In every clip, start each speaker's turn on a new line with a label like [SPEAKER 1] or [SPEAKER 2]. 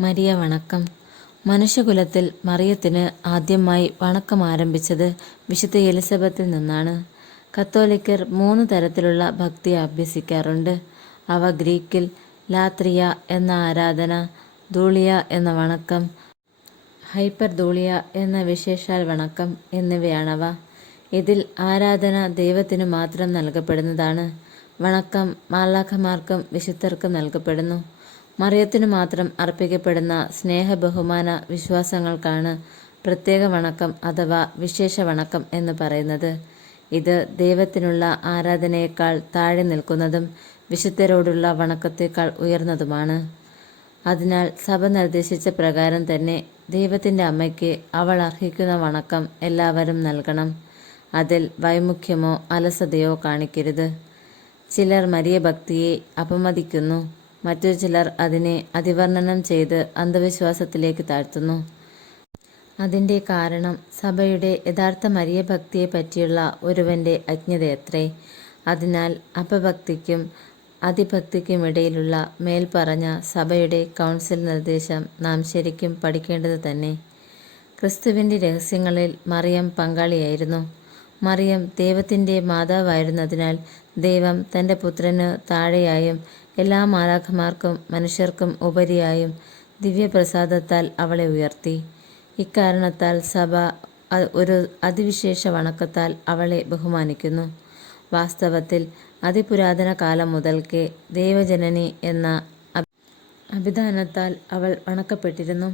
[SPEAKER 1] Maria വണക്കം. മനുഷ്യകുലത്തിൽ മറിയത്തിന് ആദ്യമായി വണക്കം ആരംഭിച്ചത് വിശുദ്ധ എലിസബത്തിൽ നിന്നാണ്. കത്തോലിക്കർ മൂന്ന് തരത്തിലുള്ള ഭക്തി അഭ്യസിക്കാറുണ്ട്. അവ ഗ്രീക്കിൽ ലാത്രിയ എന്ന ആരാധന ധൂളിയ എന്ന വണക്കം ഹൈപ്പർ ധൂളിയ എന്ന വിശേഷാൽ വണക്കം എന്നിവയാണവ. ഇതിൽ ആരാധന ദൈവത്തിനു മാത്രം നൽകപ്പെടുന്നതാണ്. വണക്കം മാലാഖമാർക്കും വിശുദ്ധർക്കും നൽകപ്പെടുന്നു. മറിയത്തിനു മാത്രം അർപ്പിക്കപ്പെടുന്ന സ്നേഹ ബഹുമാന വിശ്വാസങ്ങൾക്കാണ് പ്രത്യേക വണക്കം അഥവാ വിശേഷ വണക്കം എന്ന് പറയുന്നത്. ഇത് ദൈവത്തിനുള്ള ആരാധനയേക്കാൾ താഴെ നിൽക്കുന്നതും വിശുദ്ധരോടുള്ള വണക്കത്തേക്കാൾ ഉയർന്നതുമാണ്. അതിനാൽ സഭ നിർദ്ദേശിച്ച പ്രകാരം തന്നെ ദൈവത്തിന്റെ അമ്മയ്ക്ക് അവൾ അർഹിക്കുന്ന വണക്കം എല്ലാവരും നൽകണം. അതിൽ വൈമുഖ്യമോ അലസതയോ കാണിക്കരുത്. ചിലർ മരിയ ഭക്തിയെ അപമതിക്കുന്നു. മറ്റു ചിലർ അതിനെ അതിവർണനം ചെയ്ത് അന്ധവിശ്വാസത്തിലേക്ക് താഴ്ത്തുന്നു. അതിന്റെ കാരണം സഭയുടെ യഥാർത്ഥ മരിയ ഭക്തിയെ പറ്റിയുള്ള ഒരുവന്റെ അജ്ഞതയത്രേ. അതിനാൽ അപഭക്തിക്കും അതിഭക്തിക്കും ഇടയിലുള്ള മേൽപ്പറഞ്ഞ സഭയുടെ കൗൺസിൽ നിർദ്ദേശം നാം ശരിക്കും പഠിക്കേണ്ടത് തന്നെ. ക്രിസ്തുവിന്റെ രഹസ്യങ്ങളിൽ മറിയം പങ്കാളിയായിരുന്നു. മറിയം ദൈവത്തിന്റെ മാതാവായിരുന്നതിനാൽ ദൈവം തന്റെ പുത്രന് താഴെയായും എല്ലാ മാലാഖമാർക്കും മനുഷ്യർക്കും ഉപരിയായും ദിവ്യപ്രസാദത്താൽ അവളെ ഉയർത്തി. ഇക്കാരണത്താൽ സഭ ഒരു അതിവിശേഷ വണക്കത്താൽ അവളെ ബഹുമാനിക്കുന്നു. വാസ്തവത്തിൽ അതിപുരാതന കാലം മുതൽക്കേ ദേവജനനി എന്ന അഭിദാനത്താൽ അവൾ വണക്കപ്പെട്ടിരുന്നു.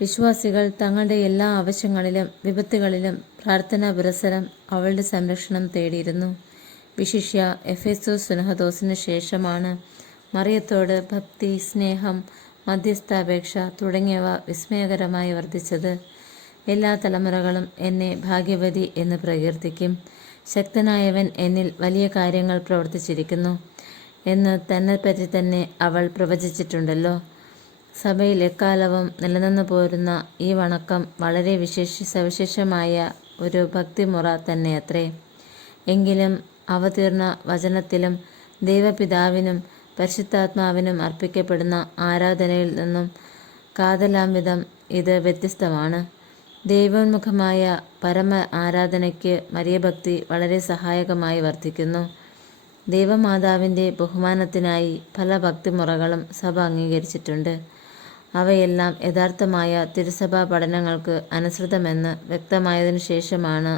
[SPEAKER 1] വിശ്വാസികൾ തങ്ങളുടെ എല്ലാ ആവശ്യങ്ങളിലും വിപത്തുകളിലും പ്രാർത്ഥനാ പുരസരം അവളുടെ സംരക്ഷണം തേടിയിരുന്നു. വിശിഷ്യ എഫേസോ സുനഹദോസിന് ശേഷമാണ് മറിയത്തോട് ഭക്തി സ്നേഹം മധ്യസ്ഥാപേക്ഷ തുടങ്ങിയവ വിസ്മയകരമായി വർദ്ധിച്ചത്. എല്ലാ തലമുറകളും എന്നെ ഭാഗ്യവതി എന്ന് പ്രകീർത്തിക്കും. ശക്തനായവൻ എന്നിൽ വലിയ കാര്യങ്ങൾ പ്രവർത്തിച്ചിരിക്കുന്നു എന്ന് തന്നെപ്പറ്റി തന്നെ അവൾ പ്രവചിച്ചിട്ടുണ്ടല്ലോ. സഭയിൽ എക്കാലവും നിലനിന്നു പോരുന്ന ഈ വണക്കം വളരെ വിശേഷ സവിശേഷമായ ഒരു ഭക്തിമുറ തന്നെയത്രേ. എങ്കിലും അവതീർണ വചനത്തിലും ദൈവപിതാവിനും പരിശുദ്ധാത്മാവിനും അർപ്പിക്കപ്പെടുന്ന ആരാധനയിൽ നിന്നും കാതലാംവിധം ഇത് വ്യത്യസ്തമാണ്. ദൈവോന്മുഖമായ പരമ ആരാധനയ്ക്ക് മരിയഭക്തി വളരെ സഹായകമായി വർദ്ധിക്കുന്നു ദൈവമാതാവിന്റെ ബഹുമാനത്തിനായി പല ഭക്തിമുറകളും സഭ അംഗീകരിച്ചിട്ടുണ്ട്. അവയെല്ലാം യഥാർത്ഥമായ തിരുസഭാ പഠനങ്ങൾക്ക് അനുസൃതമെന്ന് വ്യക്തമായതിനു ശേഷമാണ്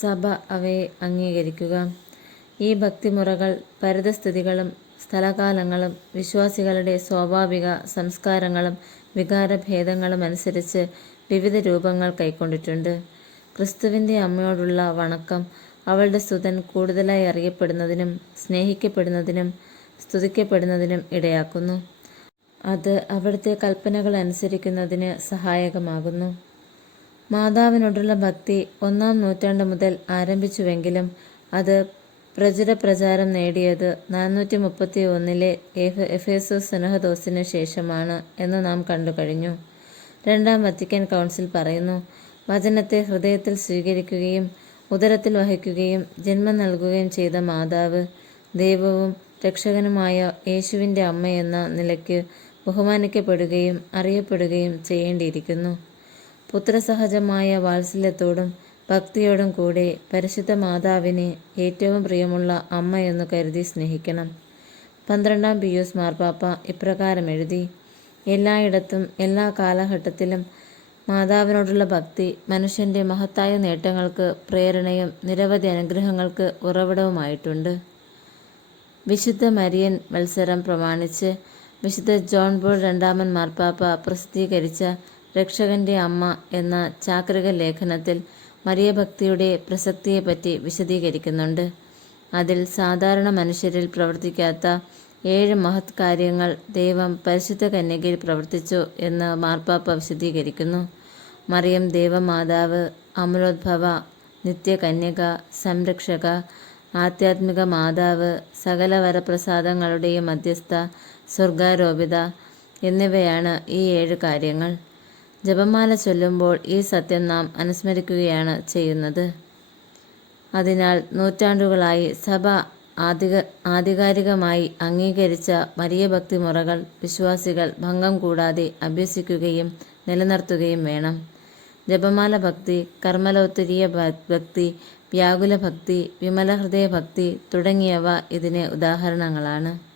[SPEAKER 1] സഭ അവയെ അംഗീകരിക്കുക. ഈ ഭക്തിമുറകൾ പരിതസ്ഥിതികളും സ്ഥലകാലങ്ങളും വിശ്വാസികളുടെ സ്വാഭാവിക സംസ്കാരങ്ങളും വികാരഭേദങ്ങളും അനുസരിച്ച് വിവിധ രൂപങ്ങൾ കൈക്കൊണ്ടിട്ടുണ്ട്. ക്രിസ്തുവിന്റെ അമ്മയോടുള്ള വണക്കം അവളുടെ സ്തുതൻ കൂടുതലായി അറിയപ്പെടുന്നതിനും സ്നേഹിക്കപ്പെടുന്നതിനും സ്തുതിക്കപ്പെടുന്നതിനും ഇടയാക്കുന്നു. അത് അവിടുത്തെ കൽപ്പനകൾ അനുസരിക്കുന്നതിന് സഹായകമാകുന്നു. മാതാവിനോടുള്ള ഭക്തി ഒന്നാം നൂറ്റാണ്ട് മുതൽ ആരംഭിച്ചുവെങ്കിലും അത് പ്രചുര പ്രചാരം നേടിയത് നാനൂറ്റി മുപ്പത്തി ഒന്നിലെ എഫേസോസ് സുനഹദോസിന് ശേഷമാണ് എന്ന് നാം കണ്ടു കഴിഞ്ഞു. രണ്ടാം വത്തിക്കാൻ കൗൺസിൽ പറയുന്നു വചനത്തെ ഹൃദയത്തിൽ സ്വീകരിക്കുകയും ഉദരത്തിൽ വഹിക്കുകയും ജന്മം നൽകുകയും ചെയ്ത മാതാവ് ദൈവവും രക്ഷകനുമായ യേശുവിന്റെ അമ്മയെന്ന നിലയ്ക്ക് ബഹുമാനിക്കപ്പെടുകയും അറിയപ്പെടുകയും ചെയ്യേണ്ടിയിരിക്കുന്നു. പുത്രസഹജമായ വാത്സല്യത്തോടും ഭക്തിയോടും കൂടെ പരിശുദ്ധ മാതാവിനെ ഏറ്റവും പ്രിയമുള്ള അമ്മ എന്ന് കരുതി സ്നേഹിക്കണം. പന്ത്രണ്ടാം പിയൂസ് മാർപ്പാപ്പ ഇപ്രകാരം എഴുതി എല്ലായിടത്തും എല്ലാ കാലഘട്ടത്തിലും മാതാവിനോടുള്ള ഭക്തി മനുഷ്യന്റെ മഹത്തായ നേട്ടങ്ങൾക്ക് പ്രേരണയും നിരവധി അനുഗ്രഹങ്ങൾക്ക് ഉറവിടവുമായിട്ടുണ്ട്. വിശുദ്ധ മരിയൻ മത്സരം പ്രമാണിച്ച് വിശുദ്ധ ജോൺ ബോൾ രണ്ടാമൻ മാർപ്പാപ്പ പ്രസിദ്ധീകരിച്ച രക്ഷകന്റെ അമ്മ എന്ന ചാക്രിക ലേഖനത്തിൽ മരിയഭക്തിയുടെ പ്രസക്തിയെപ്പറ്റി വിശദീകരിക്കുന്നുണ്ട്. അതിൽ സാധാരണ മനുഷ്യരിൽ പ്രവർത്തിക്കാത്ത ഏഴ് മഹത് കാര്യങ്ങൾ ദൈവം പരിശുദ്ധ കന്യകയിൽ പ്രവർത്തിച്ചു എന്ന് മാർപ്പാപ്പ വിശദീകരിക്കുന്നു. മറിയം ദേവമാതാവ് അമലോദ്ഭവ നിത്യകന്യക സംരക്ഷക ആധ്യാത്മിക മാതാവ് സകല വരപ്രസാദങ്ങളുടെയും മധ്യസ്ഥ സ്വർഗാരോപിത എന്നിവയാണ് ഈ ഏഴ് കാര്യങ്ങൾ. ജപമാല ചൊല്ലുമ്പോൾ ഈ സത്യം നാം അനുസ്മരിക്കുകയാണ് ചെയ്യുന്നത്. അതിനാൽ നൂറ്റാണ്ടുകളായി സഭ ആധിക ആധികാരികമായി അംഗീകരിച്ച മരിയഭക്തി മുറകൾ വിശ്വാസികൾ ഭംഗം കൂടാതെ അഭ്യസിക്കുകയും നിലനിർത്തുകയും വേണം. ജപമാല ഭക്തി കർമ്മലോത്തരീയ ഭക്തി വ്യാകുല ഭക്തി വിമലഹൃദയ ഭക്തി തുടങ്ങിയവ ഇതിന് ഉദാഹരണങ്ങളാണ്.